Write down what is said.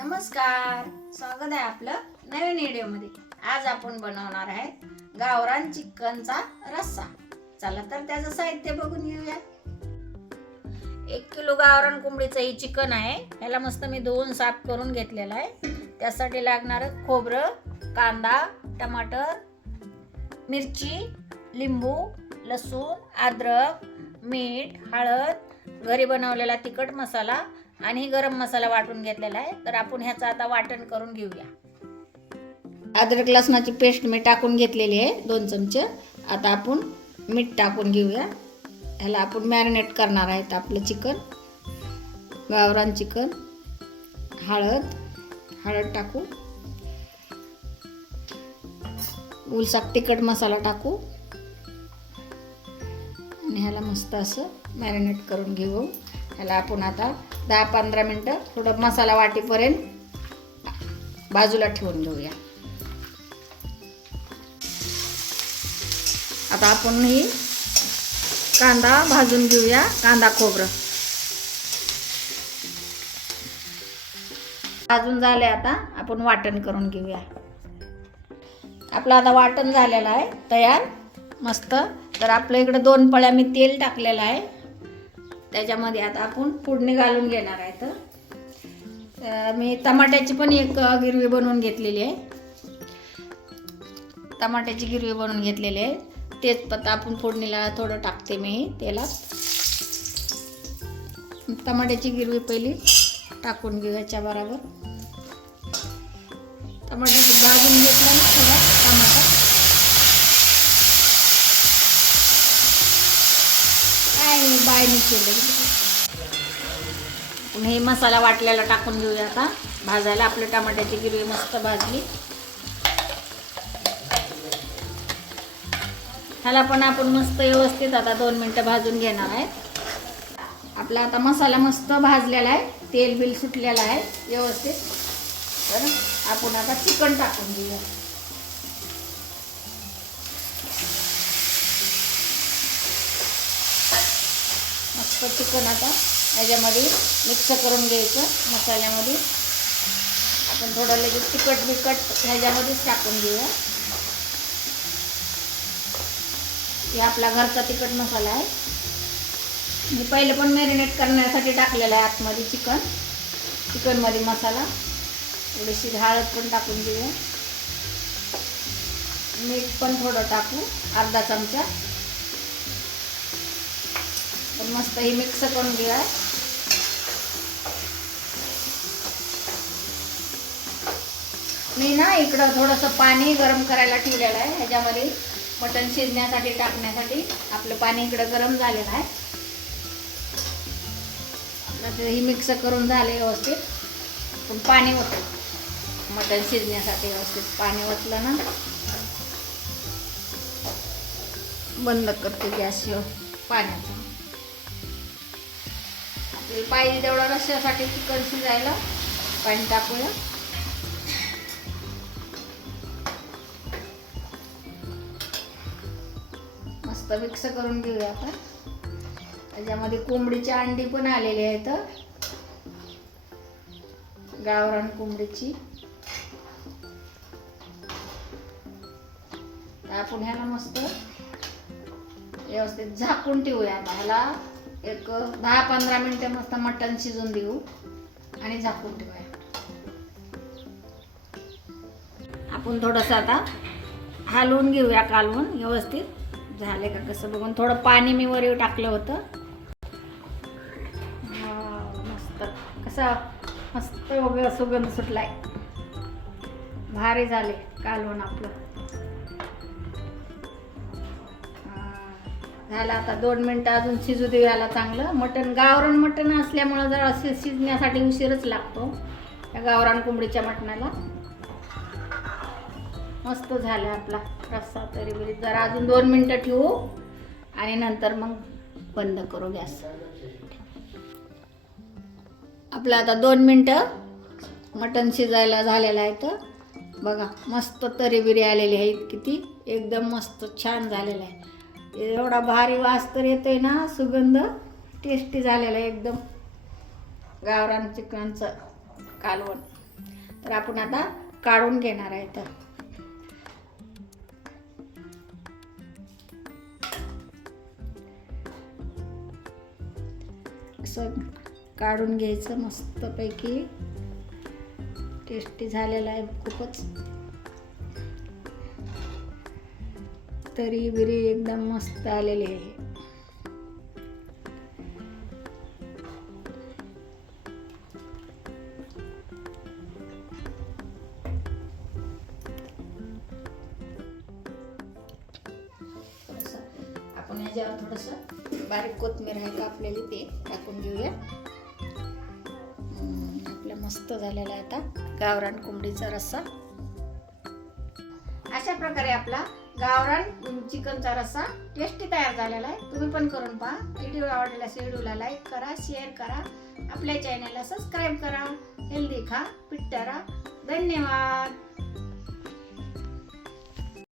नमस्कार, स्वागत आहे आपलं नवीन व्हिडिओमध्ये. आज आपण बनवणार आहे गावरान चिकनचा रस्सा. चला तर त्याचं साहित्य बघून घेऊया. 1 किलो गावरान कोंबडीचं हे चिकन आहे. याला मस्त मी धुवून साफ करून घेतलेलं आहे. त्यासाठी लागणारं खोबरं, कांदा, टमाटर, मिरची, लिंबू, लसूण, अद्रक, मीठ, हळद, घरी बनवलेला तिखट मसाला आणि गरम मसाला वाटून घेतलेला आहे. तर आपण ह्याचं आता वाटण करून घेऊया. अद्रक लसणाची पेस्ट मी टाकून घेतलेली आहे 2 चमचे. आता आपण मीठ टाकून घेऊया. ह्याला आपण मॅरिनेट करणार आहेत आपलं चिकन, गावरान चिकन. हळद टाकू, उलसाक तिखट मसाला टाकू आणि ह्याला मस्त असं मॅरिनेट करून घेऊ. ह्याला आपण आता 10-15 मिनटं थोडं मसाला वाटेपर्यंत बाजूला ठेवून घेऊया. आता आपण ही कांदा भाजून घेऊया. कांदा खोबरं भाजून झाले. आता आपण वाटण करून घेऊया. आपलं आता वाटण झालेलं आहे तयार मस्त. तर आपल्या इकडे 2 पळ्या मी तेल टाकलेलं आहे. त्याच्यामध्ये आता आपण फोडणी घालून घेणार आहे. तर मी टमाट्याची पण एक गिरवी बनवून घेतलेली आहे. टमाट्याची गिरवी बनवून घेतलेली आहे. तेच पत्ता आपण फोडणीला थोडं टाकते मी तेलात. टमाट्याची गिरवी पहिली टाकून घेऊ याच्या बरोबर. टमाट्याचं भाजून घेतलं ना थोडा टमाटा. बायने केलं. हे मसाला वाटलेला टाकून घेऊया आता भाजायला. आपली टमाट्याची गिरवी मस्त भाजली. ह्याला पण आपण मस्त व्यवस्थित आता 2 मिनटं भाजून घेणार आहे. आपला आता मसाला मस्त भाजलेला आहे. तेल बिल सुटलेलं आहे व्यवस्थित. तर आपण आता चिकन टाकून घेऊया. मस्त चिकन आता याच्यामध्ये मिक्स करून घ्यायचं मसाल्यामध्ये. आपण थोडं लगेच तिखट ह्याच्यामध्येच टाकून घेऊया. हे आपला घरचा तिखट मसाला आहे. मी पहिले पण मॅरिनेट करण्यासाठी टाकलेला आहे आतमध्ये चिकनमध्ये मसाला. थोडीशी हळद पण टाकून घेऊया. मीठ पण थोडं टाकू, अर्धा चमचा. पण मस्त ही मिक्स करून घेऊया. मी ना इकडं थोडंसं पाणी गरम करायला ठेवलेलं आहे. ह्याच्यामध्ये मटण शिजण्यासाठी टाकण्यासाठी आपलं पाणी इकडं गरम झालेलं आहे. आपलं ही मिक्स करून झाले व्यवस्थित. पण पाणी ओतलं मटण शिजण्यासाठी व्यवस्थित. पाणी ओतलं ना बंद करते गॅस पाण्याचा. पाहिजे तेवढा रश्श्यासाठी चिकन शिजायला पाणी टाकूया. मस्त मिक्स करून घेऊया. आता त्याच्यामध्ये कोंबडीची अंडी पण आलेली आहेत, गावरान कोंबडीची. आपण ह्याला मस्त व्यवस्थित झाकून ठेवूया. आता ह्याला एक 10-15 मिनिटं मस्त मटण शिजून देऊ आणि झाकून ठेवूया. आपण थोडंसं आता हलवून घेऊया, कालवून व्यवस्थित झाले का कसं बघून. थोडं पाणी मी वर टाकलं होतं. मस्त कसं मस्त वगैरे सुगंध सुटलाय. भारी झाले कालवून आपलं. झालं. आता 2 मिनटं अजून शिजू देऊ याला चांगलं. मटण गावरान मटण असल्यामुळं जरा शिजण्यासाठी उशीरच लागतो या गावरान कोंबडीच्या मटणाला. मस्त झालं आपला रस्सा. तरी बरी जरा अजून 2 मिनटं ठेवू आणि नंतर मग बंद करू गॅस. आपलं आता 2 मिनटं मटण शिजायला झालेलं आहे. तर बघा मस्त तरी बिरी आलेली आहे. किती एकदम मस्त छान झालेलं आहे. एवढा भारी वास तर येतोय ना, सुगंध. टेस्टी झालेला आहे एकदम गावरान चिकनचं कालवण. तर आपण आता काढून घेणार आहे. तर असं काढून घ्यायचं. मस्तपैकी टेस्टी झालेलं आहे खूपच. तरी बिरी एकदम मस्त आलेली आहे. आपण याच्यावर थोडंसं बारीक कोथिंबीर आहे कापलेली ते टाकून घेऊया. आपला मस्त झालेला आहे आता गावरान कोंबडीचा रस्सा. अशा प्रकारे आपला गावरान चिकनचा रस्सा टेस्टी तयार झालेला आहे. तुम्ही पण करून पहा. व्हिडिओ आवडल्यास व्हिडिओला लाईक करा, शेअर करा, आपल्या चॅनलला सबस्क्राईब करा. हेल्दी खा, फिट राहा. धन्यवाद.